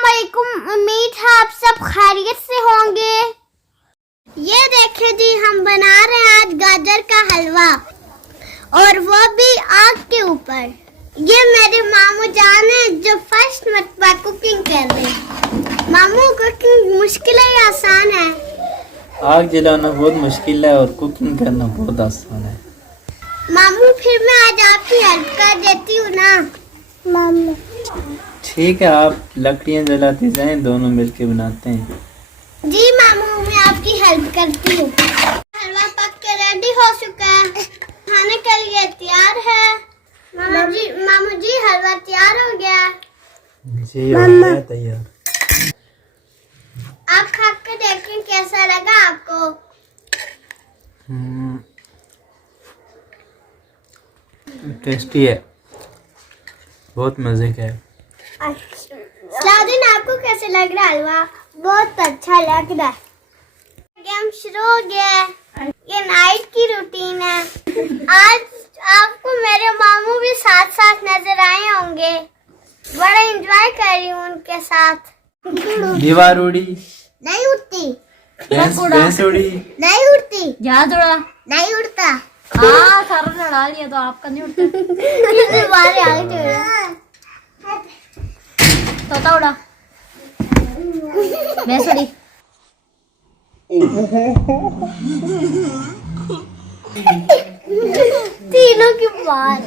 अस्सलामुअलैकुम, उम्मीद है आप सब खैरियत से होंगे। ये देखें जी, हम बना रहे हैं आज गाजर का हलवा और वो भी आग के ऊपर। ये मेरे मामू जान है जो फर्स्ट मरतबा कुकिंग कर रहे हैं। मामू, कुकिंग मुश्किल है या आसान है? आग जलाना बहुत मुश्किल है और कुकिंग करना बहुत आसान है। मामू, फिर मैं आज आपकी हेल्प कर देती हूँ ना। मामू ठीक है, आप लकड़ियाँ जलाते जाएं, दोनों मिलके बनाते हैं। जी मामू, मैं आपकी हेल्प करती हूँ। हलवा पक के रेडी हो चुका है, खाने के लिए तैयार है। मामू जी हलवा तैयार हो गया। जी हो गया तैयार। आप खा के देखें कैसा लगा आपको। टेस्टी है, बहुत मजे का है। सलाउद्दीन, आपको कैसे लग रहा है हलवा? बहुत अच्छा लग रहा है। गेम शुरू हो गया है। ये नाइट की रूटीन है। आज आपको मेरे मामू भी साथ साथ नजर आए होंगे। बड़ा एंजॉय कर रही हूँ उनके साथ। दीवार उड़ी, नहीं उड़ती। भैंस उड़ी, नहीं उड़ती। जहाज उड़ा। नहीं उड़ता। हाँ, सारा लड़ा लिया तो आपका नहीं उड़ता। ये बारे आ गए। तोता उड़ा। भैंस उड़ी। तीनों की बात।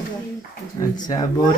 अच्छा बहुत